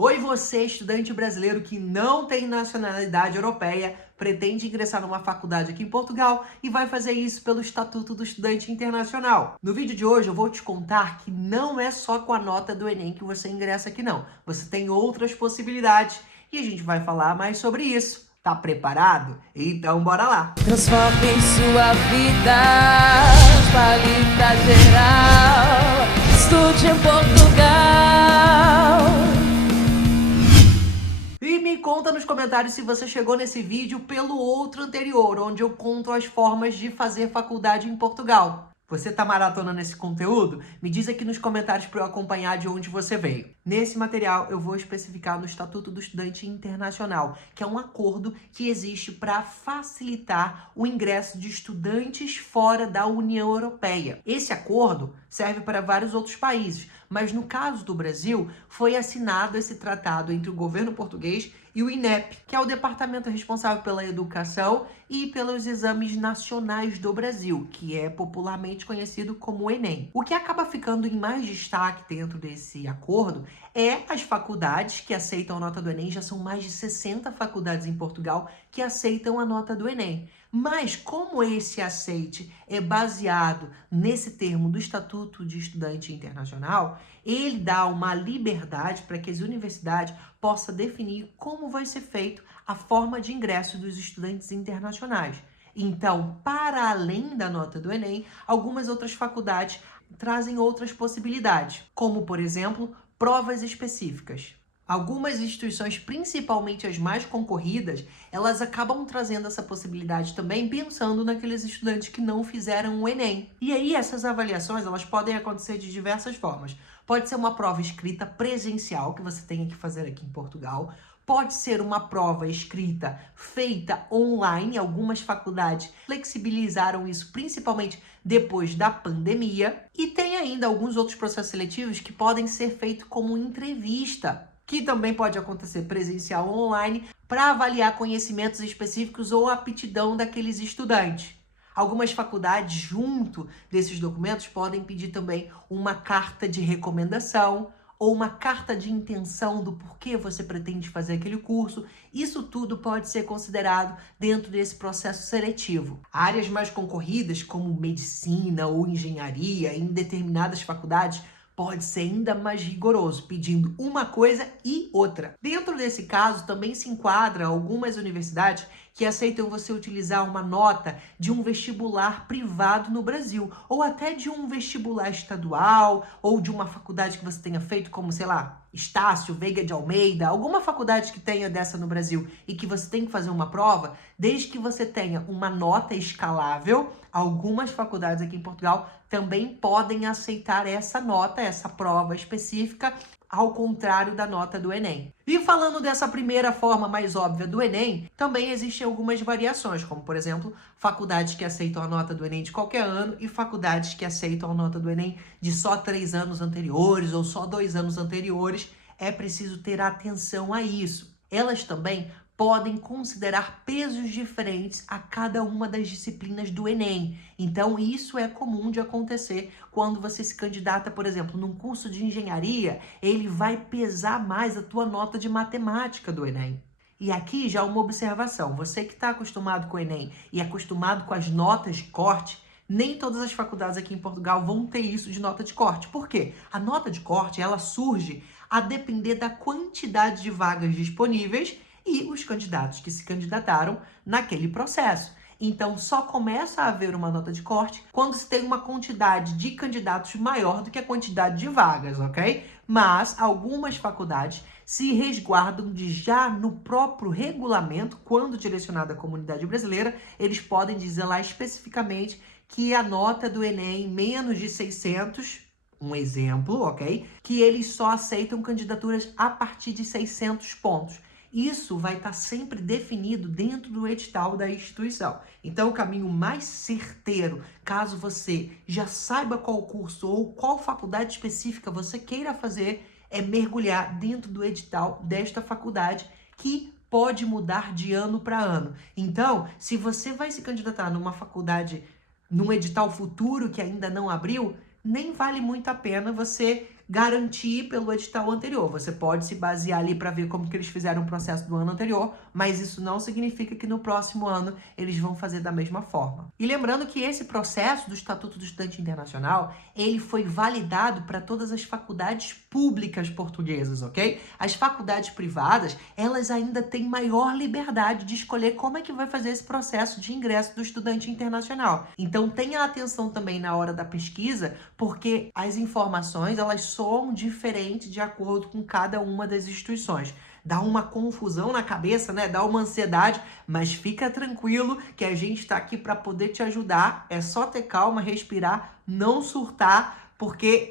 Oi, você, estudante brasileiro que não tem nacionalidade europeia, pretende ingressar numa faculdade aqui em Portugal e vai fazer isso pelo Estatuto do Estudante Internacional. No vídeo de hoje eu vou te contar que não é só com a nota do Enem que você ingressa aqui não. Você tem outras possibilidades e a gente vai falar mais sobre isso. Tá preparado? Então bora lá! Transforme sua vida, fale pra geral, estude em Portugal. E me conta nos comentários se você chegou nesse vídeo pelo outro anterior, onde eu conto as formas de fazer faculdade em Portugal. Você tá maratonando esse conteúdo? Me diz aqui nos comentários para eu acompanhar de onde você veio. Nesse material eu vou especificar no Estatuto do Estudante Internacional, que é um acordo que existe para facilitar o ingresso de estudantes fora da União Europeia. Esse acordo serve para vários outros países, mas no caso do Brasil, foi assinado esse tratado entre o governo português e o INEP, que é o departamento responsável pela educação e pelos exames nacionais do Brasil, que é popularmente conhecido como Enem. O que acaba ficando em mais destaque dentro desse acordo é as faculdades que aceitam a nota do Enem. Já são mais de 60 faculdades em Portugal que aceitam a nota do Enem. Mas como esse aceite é baseado nesse termo do Estatuto de Estudante Internacional, ele dá uma liberdade para que as universidades possam definir como vai ser feito a forma de ingresso dos estudantes internacionais. Então, para além da nota do Enem, algumas outras faculdades trazem outras possibilidades, como, por exemplo, provas específicas. Algumas instituições, principalmente as mais concorridas, elas acabam trazendo essa possibilidade também pensando naqueles estudantes que não fizeram o Enem. E aí essas avaliações, elas podem acontecer de diversas formas. Pode ser uma prova escrita presencial que você tenha que fazer aqui em Portugal. Pode ser uma prova escrita feita online. Algumas faculdades flexibilizaram isso, principalmente depois da pandemia. E tem ainda alguns outros processos seletivos que podem ser feitos como entrevista, que também pode acontecer presencial ou online, para avaliar conhecimentos específicos ou aptidão daqueles estudantes. Algumas faculdades, junto desses documentos, podem pedir também uma carta de recomendação ou uma carta de intenção do porquê você pretende fazer aquele curso. Isso tudo pode ser considerado dentro desse processo seletivo. Áreas mais concorridas, como medicina ou engenharia, em determinadas faculdades, pode ser ainda mais rigoroso, pedindo uma coisa e outra. Dentro desse caso, também se enquadra algumas universidades que aceitam você utilizar uma nota de um vestibular privado no Brasil, ou até de um vestibular estadual, ou de uma faculdade que você tenha feito, como, sei lá, Estácio, Veiga de Almeida, alguma faculdade que tenha dessa no Brasil e que você tem que fazer uma prova, desde que você tenha uma nota escalável. Algumas faculdades aqui em Portugal também podem aceitar essa nota, essa prova específica, ao contrário da nota do Enem. E falando dessa primeira forma mais óbvia do Enem, também existem algumas variações, como, por exemplo, faculdades que aceitam a nota do Enem de qualquer ano e faculdades que aceitam a nota do Enem de só 3 anos anteriores ou só 2 anos anteriores. É preciso ter atenção a isso. Elas também podem considerar pesos diferentes a cada uma das disciplinas do Enem. Então, isso é comum de acontecer quando você se candidata, por exemplo, num curso de engenharia, ele vai pesar mais a tua nota de matemática do Enem. E aqui já uma observação, você que está acostumado com o Enem e acostumado com as notas de corte, nem todas as faculdades aqui em Portugal vão ter isso de nota de corte. Por quê? A nota de corte, ela surge a depender da quantidade de vagas disponíveis e os candidatos que se candidataram naquele processo. Então, só começa a haver uma nota de corte quando se tem uma quantidade de candidatos maior do que a quantidade de vagas, ok? Mas algumas faculdades se resguardam de já no próprio regulamento, quando direcionado à comunidade brasileira, eles podem dizer lá especificamente que a nota do Enem menos de 600, um exemplo, ok? Que eles só aceitam candidaturas a partir de 600 pontos. Isso vai estar sempre definido dentro do edital da instituição. Então, o caminho mais certeiro, caso você já saiba qual curso ou qual faculdade específica você queira fazer, é mergulhar dentro do edital desta faculdade, que pode mudar de ano para ano. Então, se você vai se candidatar numa faculdade, num edital futuro que ainda não abriu, nem vale muito a pena você garantir pelo edital anterior. Você pode se basear ali para ver como que eles fizeram o processo do ano anterior, mas isso não significa que no próximo ano eles vão fazer da mesma forma. E lembrando que esse processo do Estatuto do Estudante Internacional, ele foi validado para todas as faculdades públicas portuguesas, ok? As faculdades privadas, elas ainda têm maior liberdade de escolher como é que vai fazer esse processo de ingresso do estudante internacional. Então tenha atenção também na hora da pesquisa, porque as informações, elas soam diferentes de acordo com cada uma das instituições. Dá uma confusão na cabeça, né? Dá uma ansiedade, mas fica tranquilo que a gente está aqui para poder te ajudar. É só ter calma, respirar, não surtar,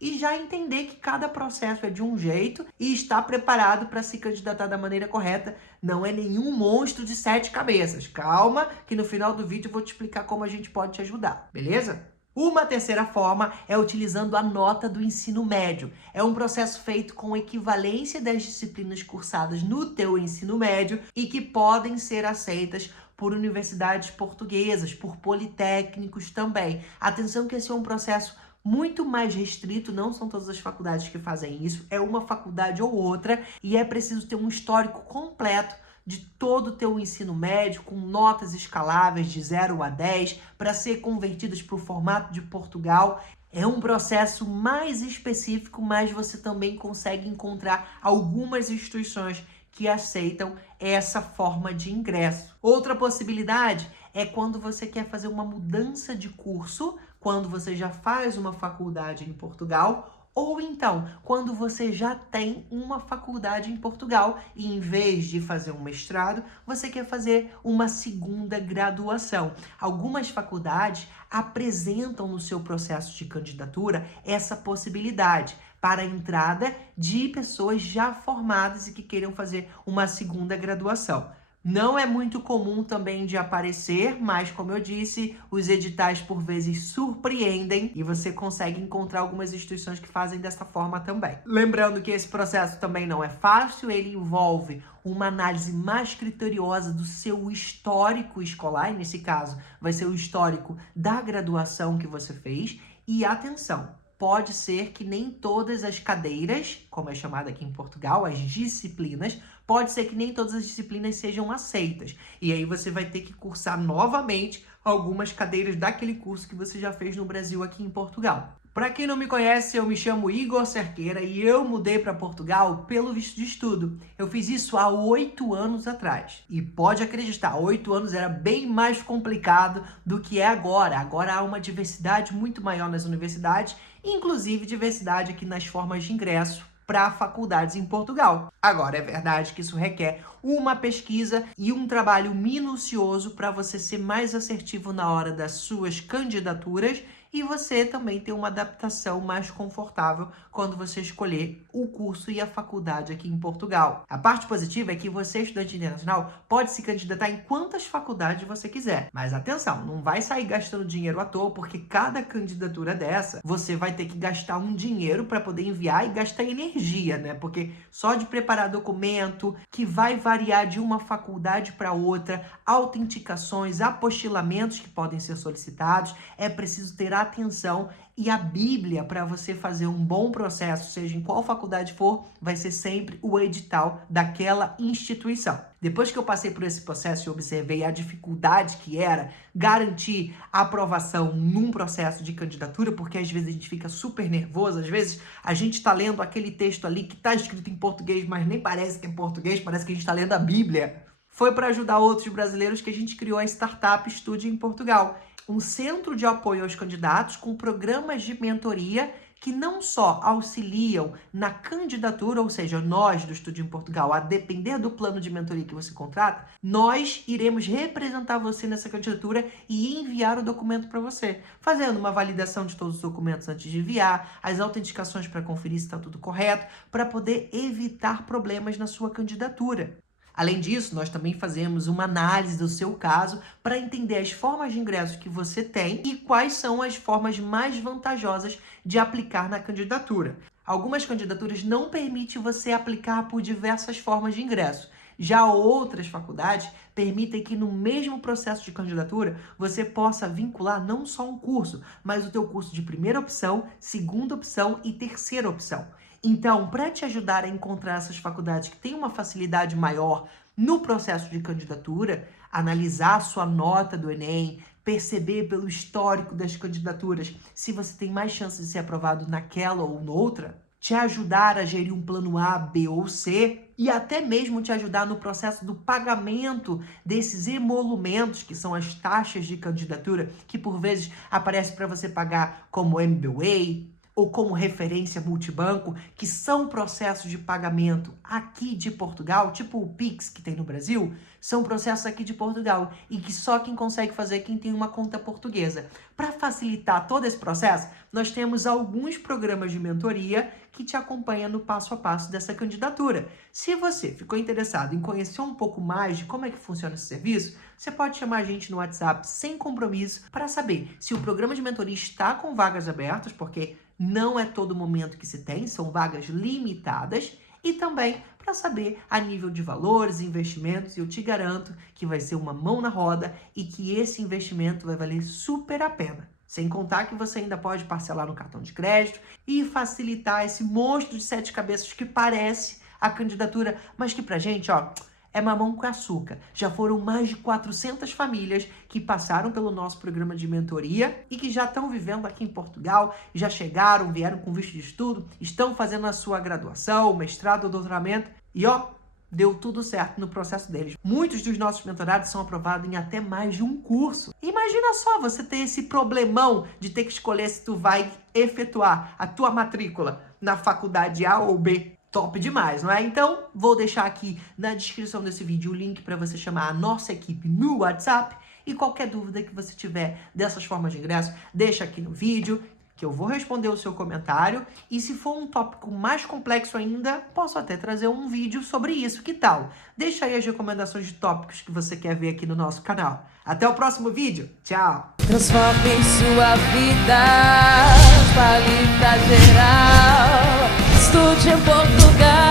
e já entender que cada processo é de um jeito e estar preparado para se candidatar da maneira correta. Não é nenhum monstro de 7 cabeças. Calma, que no final do vídeo eu vou te explicar como a gente pode te ajudar, beleza? Uma terceira forma é utilizando a nota do ensino médio. É um processo feito com equivalência das disciplinas cursadas no teu ensino médio e que podem ser aceitas por universidades portuguesas, por politécnicos também. Atenção que esse é um processo muito mais restrito, não são todas as faculdades que fazem isso, é uma faculdade ou outra, e é preciso ter um histórico completo de todo o teu ensino médio, com notas escaláveis de 0 a 10, para ser convertidas para o formato de Portugal. É um processo mais específico, mas você também consegue encontrar algumas instituições que aceitam essa forma de ingresso. Outra possibilidade é quando você quer fazer uma mudança de curso, quando você já faz uma faculdade em Portugal, ou então, quando você já tem uma faculdade em Portugal e em vez de fazer um mestrado, você quer fazer uma segunda graduação. Algumas faculdades apresentam no seu processo de candidatura essa possibilidade para a entrada de pessoas já formadas e que queiram fazer uma segunda graduação. Não é muito comum também de aparecer, mas como eu disse, os editais por vezes surpreendem e você consegue encontrar algumas instituições que fazem dessa forma também. Lembrando que esse processo também não é fácil, ele envolve uma análise mais criteriosa do seu histórico escolar, e nesse caso vai ser o histórico da graduação que você fez, e atenção, pode ser que nem todas as cadeiras, como é chamada aqui em Portugal, as disciplinas, pode ser que nem todas as disciplinas sejam aceitas. E aí você vai ter que cursar novamente algumas cadeiras daquele curso que você já fez no Brasil aqui em Portugal. Para quem não me conhece, eu me chamo Igor Cerqueira e eu mudei para Portugal pelo visto de estudo. Eu fiz isso há 8 anos atrás. E pode acreditar, 8 anos era bem mais complicado do que é agora. Agora há uma diversidade muito maior nas universidades, inclusive diversidade aqui nas formas de ingresso para faculdades em Portugal. Agora, é verdade que isso requer uma pesquisa e um trabalho minucioso para você ser mais assertivo na hora das suas candidaturas e você também ter uma adaptação mais confortável quando você escolher o curso e a faculdade aqui em Portugal. A parte positiva é que você, estudante internacional, pode se candidatar em quantas faculdades você quiser. Mas atenção, não vai sair gastando dinheiro à toa, porque cada candidatura dessa, você vai ter que gastar um dinheiro para poder enviar e gastar energia, né? Porque só de preparar documento, que vai variar de uma faculdade para outra, autenticações, apostilamentos que podem ser solicitados, é preciso ter atenção, e a Bíblia para você fazer um bom processo, seja em qual faculdade for, vai ser sempre o edital daquela instituição. Depois que eu passei por esse processo e observei a dificuldade que era garantir a aprovação num processo de candidatura, porque às vezes a gente fica super nervoso, às vezes a gente está lendo aquele texto ali que está escrito em português, mas nem parece que é português, parece que a gente está lendo a Bíblia. Foi para ajudar outros brasileiros que a gente criou a Startup Estude em Portugal, um centro de apoio aos candidatos com programas de mentoria que não só auxiliam na candidatura, ou seja, nós do Estude em Portugal, a depender do plano de mentoria que você contrata, nós iremos representar você nessa candidatura e enviar o documento para você, fazendo uma validação de todos os documentos antes de enviar, as autenticações para conferir se está tudo correto, para poder evitar problemas na sua candidatura. Além disso, nós também fazemos uma análise do seu caso para entender as formas de ingresso que você tem e quais são as formas mais vantajosas de aplicar na candidatura. Algumas candidaturas não permitem você aplicar por diversas formas de ingresso. Já outras faculdades permitem que no mesmo processo de candidatura você possa vincular não só um curso, mas o teu curso de primeira opção, segunda opção e terceira opção. Então, para te ajudar a encontrar essas faculdades que têm uma facilidade maior no processo de candidatura, analisar a sua nota do Enem, perceber pelo histórico das candidaturas se você tem mais chance de ser aprovado naquela ou noutra, te ajudar a gerir um plano A, B ou C e até mesmo te ajudar no processo do pagamento desses emolumentos, que são as taxas de candidatura, que por vezes aparecem para você pagar como MBWay ou como referência multibanco, que são processos de pagamento aqui de Portugal, tipo o Pix que tem no Brasil, são processos aqui de Portugal e que só quem consegue fazer é quem tem uma conta portuguesa. Para facilitar todo esse processo, nós temos alguns programas de mentoria que te acompanham no passo a passo dessa candidatura. Se você ficou interessado em conhecer um pouco mais de como é que funciona esse serviço, você pode chamar a gente no WhatsApp sem compromisso para saber se o programa de mentoria está com vagas abertas, porque não é todo momento que se tem, são vagas limitadas, e também para saber a nível de valores, investimentos, e eu te garanto que vai ser uma mão na roda e que esse investimento vai valer super a pena. Sem contar que você ainda pode parcelar no cartão de crédito e facilitar esse monstro de 7 cabeças que parece a candidatura, mas que pra gente, é mamão com açúcar. Já foram mais de 400 famílias que passaram pelo nosso programa de mentoria e que já estão vivendo aqui em Portugal, já chegaram, vieram com visto de estudo, estão fazendo a sua graduação, mestrado ou doutoramento e deu tudo certo no processo deles. Muitos dos nossos mentorados são aprovados em até mais de um curso. Imagina só você ter esse problemão de ter que escolher se tu vai efetuar a tua matrícula na faculdade A ou B. Top demais, não é? Então, vou deixar aqui na descrição desse vídeo o link para você chamar a nossa equipe no WhatsApp. E qualquer dúvida que você tiver dessas formas de ingresso, deixa aqui no vídeo, que eu vou responder o seu comentário. E se for um tópico mais complexo ainda, posso até trazer um vídeo sobre isso. Que tal? Deixa aí as recomendações de tópicos que você quer ver aqui no nosso canal. Até o próximo vídeo. Tchau! Transforme sua vida, espalhe pra geral. Estude em Portugal.